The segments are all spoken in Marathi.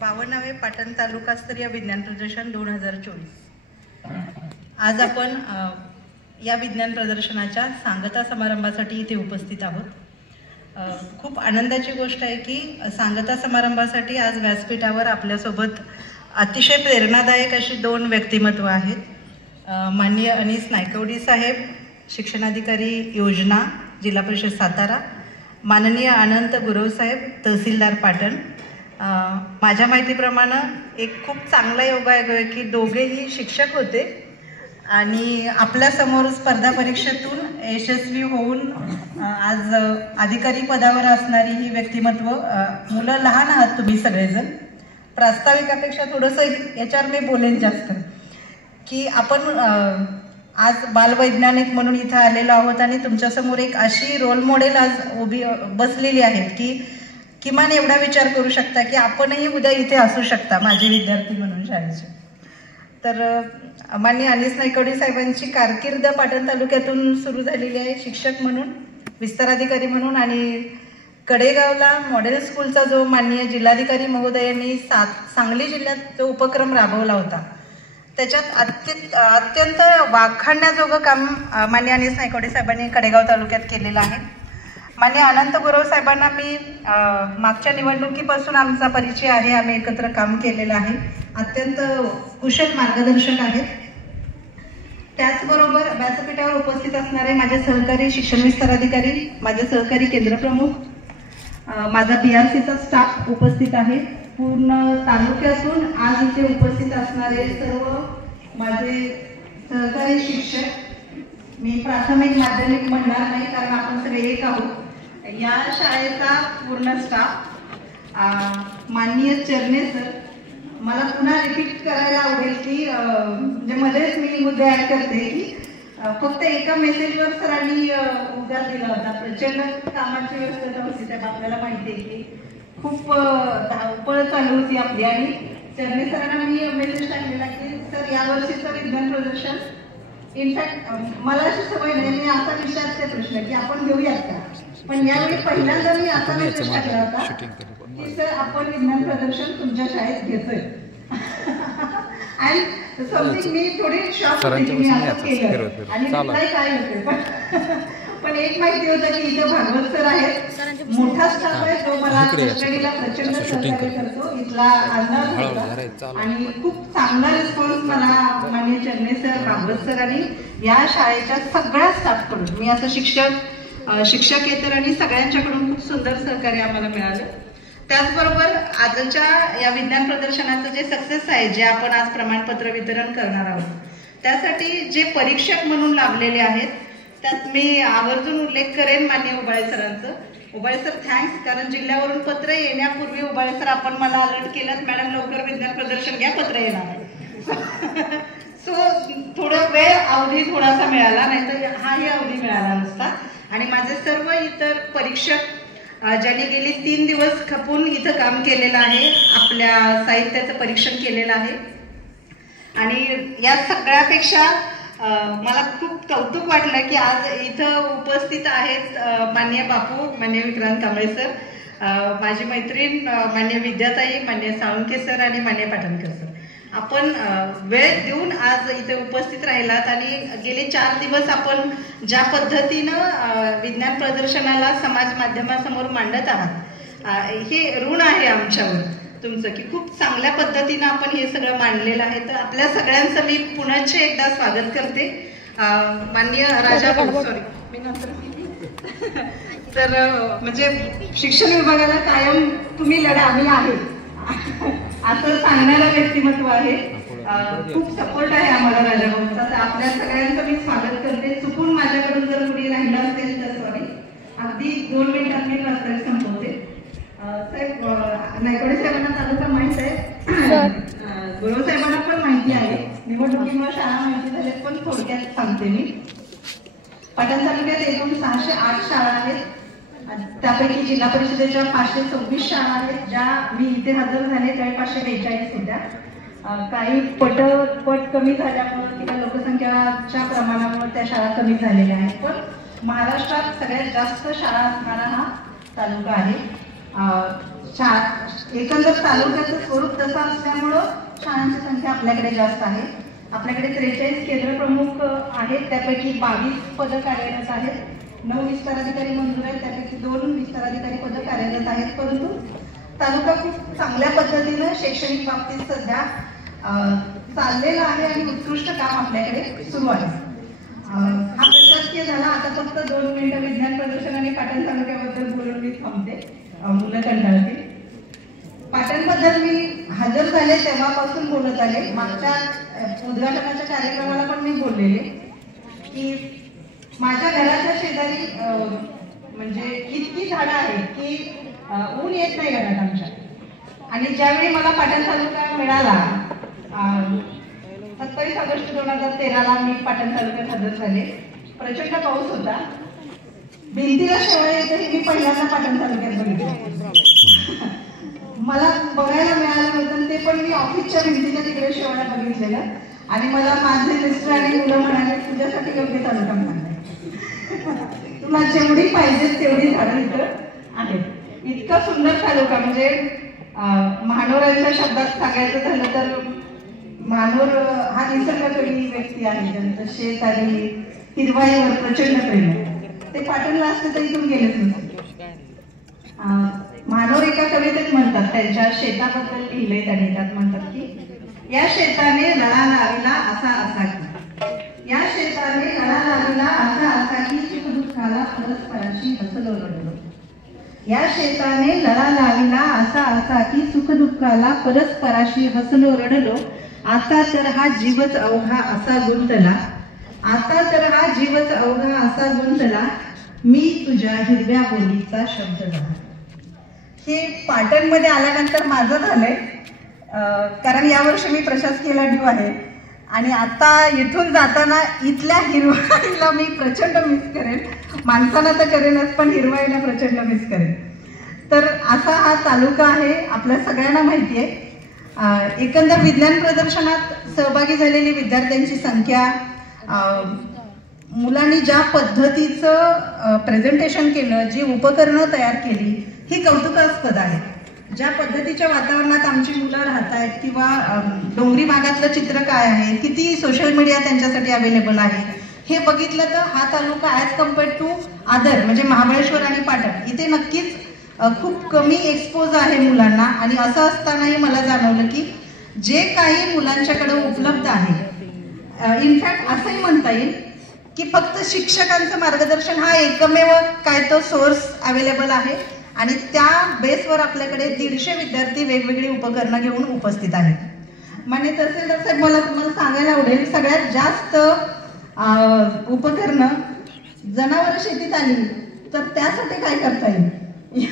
52वे पाटण तालुकास्तरीय विज्ञान प्रदर्शन 2024। आज आपण या विज्ञान प्रदर्शनाच्या सांगता समारंभासाठी इथे उपस्थित आहोत। खूप आनंदाची गोष्ट आहे की सांगता समारंभासाठी आज व्यासपीठावर आपल्यासोबत अतिशय प्रेरणादायक अशी दोन व्यक्तिमत्व आहेत। माननीय अनीस नायकवडी साहेब, शिक्षणाधिकारी योजना, जिल्हा परिषद सातारा, माननीय अनंत गुरव साहेब, तहसीलदार पाटण। माझ्या माहितीप्रमाणे एक खूप चांगला योगायोग आहे की दोघेही शिक्षक होते आणि आपल्या समोर स्पर्धा परीक्षेतून यशस्वी होऊन आज अधिकारी पदावर असणारी ही व्यक्तिमत्व। मुलं लहान आहात तुम्ही सगळेजण, प्रास्ताविकापेक्षा थोडंसं याच्यावर मी बोलेन जास्त की आपण आज बालवैज्ञानिक म्हणून इथं आलेलो आहोत आणि तुमच्यासमोर एक अशी रोल मॉडेल आज उभी बसलेली आहेत की किमान एवढा विचार करू शकता की आपणही उद्या इथे असू शकता माझे विद्यार्थी म्हणून शाळेचे। तर माननीय अनीस नायकवडी साहेबांची कारकीर्द पाटण तालुक्यातून सुरू झालेली आहे, शिक्षक म्हणून, विस्तार अधिकारी म्हणून, आणि कडेगावला मॉडेल स्कूलचा जो माननीय जिल्हाधिकारी महोदयांनी सांगली जिल्ह्यात जो उपक्रम राबवला होता त्याच्यात अत्यंत वाखाणण्याजोगं काम माननीय अनीस नायकवडी साहेबांनी कडेगाव तालुक्यात केलेलं आहे। माननीय अनंत गुरव साहेबांना मी मागच्या निवडणुकीपासून आमचा परिचय आहे, आम्ही एकत्र काम केलेलं आहे, अत्यंत कुशल मार्गदर्शक आहेत। त्याचबरोबर व्यासपीठावर उपस्थित असणारे माझे सहकारी शिक्षण विस्तार अधिकारी, माझे सहकारी केंद्रप्रमुख, माझा BRCचा स्टाफ उपस्थित आहे। पूर्ण तालुक्यातून आज इथे उपस्थित असणारे सर्व माझे सहकारी शिक्षक, मी प्राथमिक माध्यमिक म्हणणार नाही कारण आपण सगळे एक आहोत, या शाळेचा पूर्ण स्टाफ, माननीय चरणे सर, मला पुन्हा रिपीट करायला आवडेल की म्हणजे मध्येच मी मुद्दे ऍड करते की फक्त एका मेसेजवर सरांनी उद्गार दिला होता, प्रचंड कामाची व्यवस्था होती, त्यात आपल्याला माहिती आहे की खूप धावपळ चालू होती आपली, आणि चरणे सरांना मी मेसेज टाकलेला की सर यावर्षीचं विज्ञान प्रदर्शन, इनफॅक्ट मला अशी सवय नाही, मी असा विचारते प्रश्न की आपण घेऊयात का, पण यावेळी पहिल्यांदा मी असा मेसेज टाकला होता की सर आपण विज्ञान प्रदर्शन तुमच्या शाळेत घेतोय। आणि समथिंग मी थोडी शॉक होते की मी असं केलं आणि काय होते, पण एक माहिती होतं की इथं भागवत सर आहेत, मोठा स्टाफ आहे जो मला स्टडीला प्रचंड सहकार्य करतो, इथला अंदाज होता आणि खूप चांगला रिस्पॉन्स मला माननीय चरणे सर, भागवत सर आणि या शाळेच्या सगळ्या स्टाफकडून, मी असं शिक्षकेतर आणि सगळ्यांच्याकडून खूप सुंदर सहकार्य आम्हाला मिळालं। त्याचबरोबर आजच्या या विज्ञान प्रदर्शनाचं जे सक्सेस आहे, जे आपण आज प्रमाणपत्र वितरण करणार आहोत, त्यासाठी जे परीक्षक म्हणून लाभलेले आहेत त्यात मी आवर्जून उल्लेख करेन माननीय उबाळे सरांचं। उबाळे सर थँक्स, कारण जिल्ह्यावरून पत्र येण्यापूर्वी उबाळे सर आपण मला अलर्ट केलं, मॅडम लवकर विज्ञान प्रदर्शन घ्या, पत्र येणार आहे। सो थोडं वेळ अवधी थोडासा मिळाला, नाहीतर हाही अवधी मिळाला नसता। आणि माझे सर्व इतर परीक्षक ज्यांनी गेली 3 दिवस खपून इथं काम केलेलं आहे, आपल्या साहित्याचं परीक्षण केलेलं आहे, आणि या सगळ्यापेक्षा मला खूप कौतुक वाटलं की आज इथं उपस्थित आहेत माननीय बापू, माननीय विक्रांत कांबळे सर, माझी मैत्रीण माननीय विद्याताई, माननीय साळुंखे सर आणि माननीय पाटणकर सर। आपण वेळ देऊन आज इथे उपस्थित राहिलात आणि गेले 4 दिवस आपण ज्या पद्धतीनं विज्ञान प्रदर्शनाला समाज माध्यमासमोर मांडत आहात, हे ऋण आहे आमच्यावर तुमचं की खूप चांगल्या पद्धतीनं आपण हे सगळं मांडलेलं आहे। तर आपल्या सगळ्यांचं मी पुनश्च एकदा स्वागत करते। माननीय राजा, सॉरी मी नंतर तर म्हणजे शिक्षण विभागाला कायम तुम्ही लढा, आम्ही आहे असं सांगणारं व्यक्तिमत्व आहे, खूप सपोर्ट आहे आम्हाला राजाभाऊंचा, तर आपल्या सगळ्यांचं मी स्वागत करते। चुकून माझ्याकडून जर कुणी राहिलं असेल तर सॉरी, अगदी 2 मिनिटात मी प्रस्ताव संपवते। साहेब, नायकवडे साहेबांना तालुका माहित आहे, गुरव साहेबांना पण माहिती आहे, निवडणुकीमुळे शाळा माहिती झाल्यात, पण थोडक्यात सांगते मी। पाटण तालुक्यात एकूण 608 शाळा आहेत, त्यापैकी जिल्हा परिषदेच्या 526 शाळा आहेत, ज्या मी इथे हजर झाले त्यावेळी 542 होत्या। काही पट कमी झाल्यामुळे किंवा लोकसंख्येच्या प्रमाणामुळे त्या शाळा कमी झालेल्या आहेत, पण महाराष्ट्रात सगळ्यात जास्त शाळा असणारा हा तालुका आहे। एकंदर तालुक्याचं स्वरूप तसं असल्यामुळं शाळांची संख्या आपल्याकडे जास्त आहे. आपल्याकडे 43 केंद्र प्रमुख आहेत, त्यापैकी 22 पदं कार्यरत आहेत. 9 विस्तार अधिकारी मंजूर आहेत, त्यापैकी 2 विस्तार अधिकारी पदं कार्यरत आहेत. परंतु तालुका खूप चांगल्या पद्धतीनं शैक्षणिक बाबतीत सध्या चाललेला आहे आणि उत्कृष्ट काम आपल्याकडे सुरू आहे. हा प्रशासकीय झाला. आता फक्त 2 मिनिटं विज्ञान प्रदर्शन आणि पाटण तालुक्याबद्दल बोलून मी थांबते, मुलं कंटाळतील. पाटणबद्दल मी हजर झाले तेव्हापासून बोलत आले. मागच्या उद्घाटनाच्या कार्यक्रमाला पण मी बोललेले की माझ्या घराच्या शेजारी म्हणजे इतकी झाडं आहेत की ऊन येत नाही घरात आमच्या. आणि ज्यावेळी मला पाटण तालुका मिळाला 27 ऑगस्ट 2013ला मी पाटण तालुक्यात हजर झाले. प्रचंड पाऊस होता. भिंतीला शेवाळे येते मी पहिल्यांदा पाटण तालुक्यात बघितलं. मला बघायला मिळालं नव्हतं, ते पण मी ऑफिसच्या भिंतीच्या तिकडे शेवाळ्या बघितलेल्या. आणि मला माझे मिस्टर आणि मुलं म्हणाले तुझ्यासाठी योग्य तालुका मिळाला, तुला जेवढी पाहिजे तेवढी झाडं इथं आहेत. इतका सुंदर तालुका. म्हणजे महानोरांच्या शब्दात सांगायचं झालं तर महानोर हा निसर्गप्रेमी व्यक्ती आहे, ज्यांचं शेत आणि हिरवाईवर प्रचंड प्रेम आहे. ते पाटणला असते तर इथून गेलेच नसते. महानोर एका कवितेत म्हणतात, त्यांच्या शेताबद्दल लिहिलंय त्यांनी, त्यात म्हणतात की या शेताने लळा लाविला असा असा की, या शेताने लळा लाविला असा असा की सुख दुःखाला परस्पराशी हसलो रडलो. या शेताने लळा लाविला असा असा की सुख दुःखाला परस्पराशी हसलो रडलो. आता तर हा जीवच अवघा असा गुंतला, आता तर हा जीवच अवघा असा गुंतला, मी तुझ्या हिरव्या बोलीचा शब्द झाला. हे पाटणमध्ये आल्यानंतर माझं झालंय, कारण यावर्षी मी प्रशासकीय ड्यू आहे आणि आता इथून जाताना इथल्या हिरवाईला मी प्रचंड मिस करेन. माणसाला तर करेनच, पण हिरवाईला प्रचंड मिस करेन. तर असा हा तालुका आहे, आपल्या सगळ्यांना माहिती आहे. एकंदर विज्ञान प्रदर्शनात सहभागी झालेली विद्यार्थ्यांची संख्या, मुलांनी ज्या पद्धतीचं प्रेझेंटेशन केलं, जी उपकरणं तयार केली, ही कौतुकास्पद आहे. ज्या पद्धतीच्या वातावरणात आमची मुलं राहत आहेत किंवा डोंगरी भागातलं चित्र काय आहे, किती सोशल मीडिया त्यांच्यासाठी अवेलेबल आहे, हे बघितलं तर हा तालुका ॲज कम्पेअर्ड टू अदर म्हणजे महाबळेश्वर आणि पाटण इथे नक्कीच खूप कमी एक्सपोज आहे मुलांना. आणि असं असतानाही मला जाणवलं की जे काही मुलांच्याकडे उपलब्ध आहे, इनफॅक्ट असंही म्हणता येईल की फक्त शिक्षकांचं मार्गदर्शन हा एकमेव काय तो सोर्स अवेलेबल आहे आणि त्या बेसवर आपल्याकडे 150 विद्यार्थी वेगवेगळी उपकरणं घेऊन उपस्थित आहेत. म्हणजे तहसीलदार साहेब, मला तुम्हाला सांगायला आवडेल, सगळ्यात जास्त उपकरणं जनावर शेतीत आली तर त्यासाठी काय करता येईल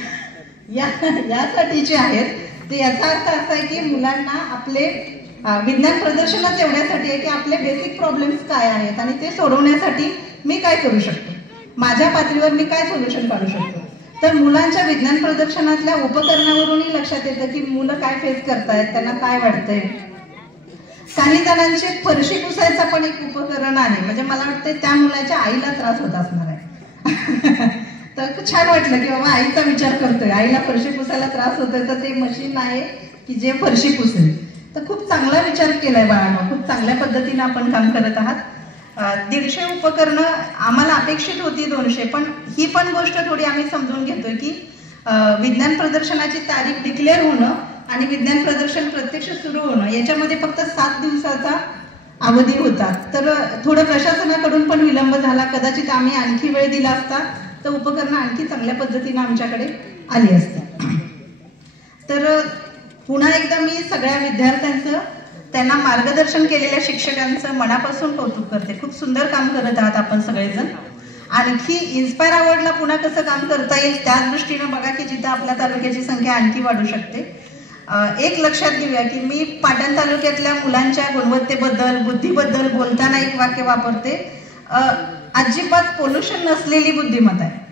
यासाठीचे आहेत. ते याचा अर्थ असा आहे की मुलांना आपले विज्ञान प्रदर्शनच एवढ्यासाठी आहे की आपले बेसिक प्रॉब्लेम्स काय आहेत आणि ते सोडवण्यासाठी मी काय करू शकतो, माझ्या पातळीवर मी काय सोल्युशन काढू शकतो. तर मुलांच्या विज्ञान प्रदर्शनातल्या उपकरणावरूनही लक्षात येतं की मुलं काय फेस करतायत, त्यांना काय वाटतंय. काही जणांचे फरशी पुसायचा पण एक उपकरण आहे, म्हणजे मला वाटतं त्या मुलाच्या आईला त्रास होत असणार आहे. तर छान वाटलं की बाबा आईचा विचार करतोय, आईला फरशी पुसायला त्रास होतोय तर ते मशीन आहे की जे फरशी पुसेल. तर खूप चांगला विचार केलाय बाळांनो, खूप चांगल्या पद्धतीने आपण काम करत आहात. 150 उपकरणं आम्हाला अपेक्षित होती 200, पण ही पण गोष्ट थोडी आम्ही समजून घेतोय की विज्ञान प्रदर्शनाची तारीख डिक्लेअर होणं आणि विज्ञान प्रदर्शन प्रत्यक्ष सुरू होणं याच्यामध्ये फक्त 7 दिवसाचा अवधी होता. तर थोडं प्रशासनाकडून पण विलंब झाला. कदाचित आम्ही आणखी वेळ दिला असता तर उपकरणं आणखी चांगल्या पद्धतीने आमच्याकडे आली असते. तर पुन्हा एकदा मी सगळ्या विद्यार्थ्यांचं, त्यांना मार्गदर्शन केलेल्या शिक्षकांचं मनापासून कौतुक करते. खूप सुंदर काम करत आहात आपण सगळेजण. आणखी इन्स्पायर अवॉर्डला पुन्हा कसं काम करता येईल त्या दृष्टीनं बघा की जिथं आपल्या तालुक्याची संख्या आणखी वाढू शकते. एक लक्षात घेऊया की मी पाटण तालुक्यातल्या मुलांच्या गुणवत्तेबद्दल, बुद्धीबद्दल बोलताना एक वाक्य वापरते, अजिबात पोल्युशन नसलेली बुद्धिमत्ता आहे.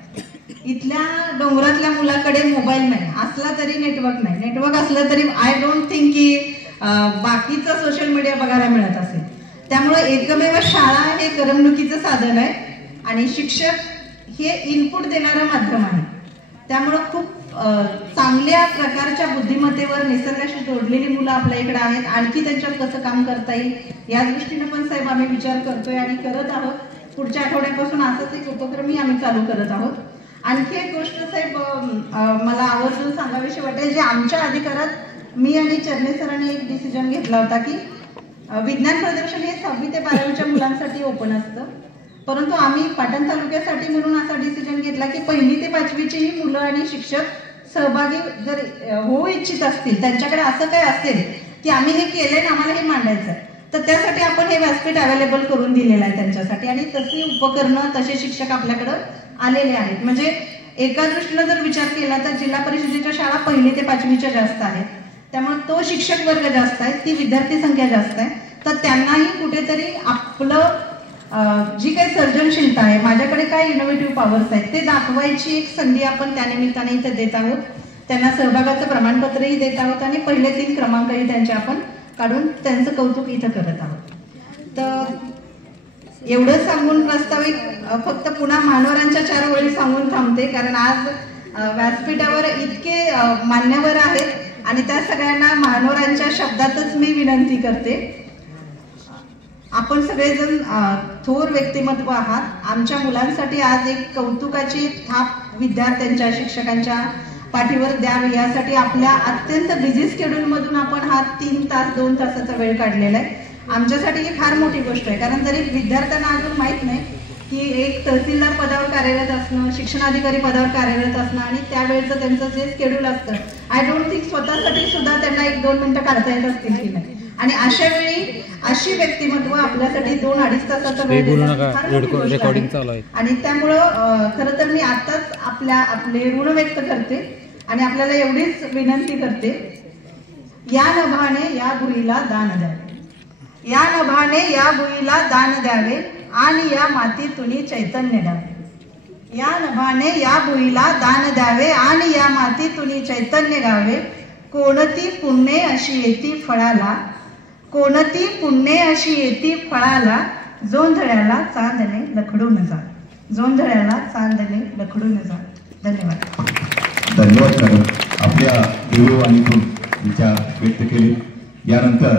इथल्या डोंगरातल्या मुलाकडे मोबाईल नाही, असला तरी नेटवर्क नाही, नेटवर्क असलं तरी आय डोंट थिंक की बाकीचं सोशल मीडिया बघायला मिळत असेल. त्यामुळे एकमेव शाळा हे करमणुकीचं साधन आहे आणि शिक्षक हे इनपुट देणारं माध्यम आहे. त्यामुळं खूप चांगल्या प्रकारच्या बुद्धिमत्तेवर निसर्गाशी जोडलेली मुलं आपल्या इकडे आहेत. आणखी त्यांच्यावर कसं काम करता येईल या दृष्टीने पण साहेब आम्ही विचार करतोय आणि करत आहोत. पुढच्या आठवड्यापासून असंच एक उपक्रमही आम्ही चालू करत आहोत. आणखी एक गोष्ट साहेब मला आवर्जून सांगावीशी वाटेल, जे आमच्या अधिकारात मी आणि चरणे सरांनी एक डिसिजन घेतला होता की विज्ञान प्रदर्शन हे 6वी ते 12वीच्या मुलांसाठी ओपन असतं, परंतु आम्ही पाटण तालुक्यासाठी म्हणून असा डिसिजन घेतला की 1ली ते 5वीचीही मुलं आणि शिक्षक सहभागी जर होऊ इच्छित असतील, त्यांच्याकडे असं काय असेल की आम्ही हे केलंय ना आम्हाला हे मांडायचं आहे, तर त्यासाठी आपण हे व्यासपीठ अवेलेबल करून दिलेलं आहे त्यांच्यासाठी. आणि तशी उपकरणं तसे शिक्षक आपल्याकडं आलेले आहेत. म्हणजे एका दृष्टीनं जर विचार केला तर जिल्हा परिषदेच्या शाळा 1ली ते 5वीच्या जास्त आहेत, त्यामुळे तो शिक्षक वर्ग जास्त आहे, ती विद्यार्थी संख्या जास्त आहे. तर त्यांनाही कुठेतरी आपलं जी काही सर्जनशीलता आहे, माझ्याकडे काय इनोव्हेटिव्ह पॉवर्स आहेत ते दाखवायची एक संधी आपण त्यानिमित्ताने इथे देत आहोत. त्यांना सहभागाचं प्रमाणपत्रही देत आहोत आणि पहिले 3 क्रमांकही त्यांचे आपण काढून त्यांचं कौतुक इथं करत आहोत. तर एवढं सांगून प्रस्तावित फक्त पुन्हा मान्यवरांच्या 4 ओळी सांगून थांबते, कारण आज व्यासपीठावर इतके मान्यवर आहेत आणि त्या सगळ्यांना मान्यवरांच्या शब्दातच मी विनंती करते. आपण सगळेजण थोर व्यक्तिमत्व आहात. आमच्या मुलांसाठी आज एक कौतुकाची थाप विद्यार्थ्यांच्या शिक्षकांच्या पाठीवर द्यावी यासाठी आपल्या अत्यंत बिझी शेड्यूल मधून आपण हा 3 तास 2 तासाचा वेळ काढलेला आहे. आमच्यासाठी ही फार मोठी गोष्ट आहे, कारण जरी विद्यार्थ्यांना अजून माहीत नाही की एक तहसीलदार पदावर कार्यरत असणं, शिक्षणाधिकारी पदावर कार्यरत असणं आणि त्यावेळेचं त्यांचं जे शेड्यूल असतं, आय डोंट थिंक स्वतःसाठी सुद्धा त्यांना 1-2 मिनिटं काढता येत असतील की नाही. आणि अशा वेळी अशी व्यक्तिमत्व आपल्यासाठी 2-2.5 तासाचा वेळ रेकॉर्डिंग चालू आहे. आणि त्यामुळं खरं तर मी आताच आपले ऋण व्यक्त करते आणि आपल्याला एवढीच विनंती करते, या नभाने या भुईला दान द्यावे, या नभाने या भुईला दान द्यावे आणि या मातीतून चैतन्य द्यावे. या नभाने या भुईला दान द्यावे आणि या मातीतून चैतन्य द्यावे. कोणती पुण्ये अशी येती फळाला, कोणती पुण्ये अशी येती फळाला, जोंधळ्याला चांदणे लखडून जा, जोंधळ्याला चांदणे लखडून जा. धन्यवाद. धन्यवाद मॅडम. आपल्या देववाणीतून विचार व्यक्त केले. यानंतर